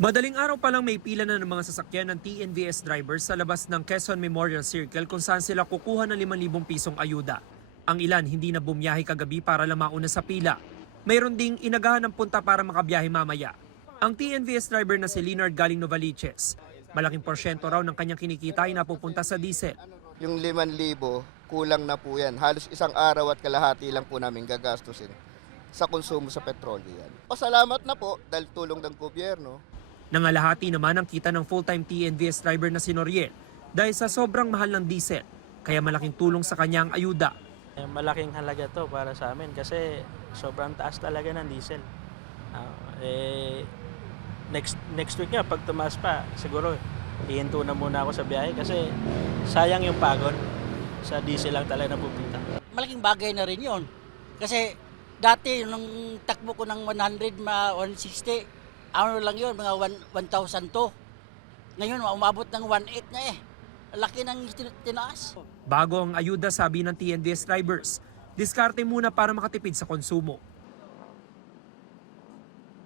Madaling araw pa lang may pila na ng mga sasakyan ng TNVS drivers sa labas ng Quezon Memorial Circle kung saan sila kukuha ng 5,000 pisong ayuda. Ang ilan hindi na bumiyahe kagabi para lang mauna sa pila. Mayroon ding inagahan ng punta para makabiyahe mamaya. Ang TNVS driver na si Leonard galing Novaliches, malaking porsyento raw ng kanyang kinikita ay napupunta sa diesel. Yung 5,000, kulang na po yan. Halos isang araw at kalahati lang po namin gagastusin sa konsumo sa petrolyo yan. Pasalamat na po dahil tulong ng gobyerno. Nangalahati naman ang kita ng full-time TNVS driver na si Noriel dahil sa sobrang mahal ng diesel, kaya malaking tulong sa kanya ang ayuda. Malaking halaga to para sa amin kasi sobrang taas talaga ng diesel. Next week nga, pag tumaas pa, siguro hihinto na muna ako sa biyahe kasi sayang yung pagod. Sa diesel lang talaga napupunta. Malaking bagay na rin yon. Kasi dati, nung takbo ko ng 100, 160, ano lang yun, mga 1,000 to. Ngayon, umabot ng 1,800 na eh. Laki ng tinaas. Bago ang ayuda, sabi ng TNVS drivers, diskarte muna para makatipid sa konsumo.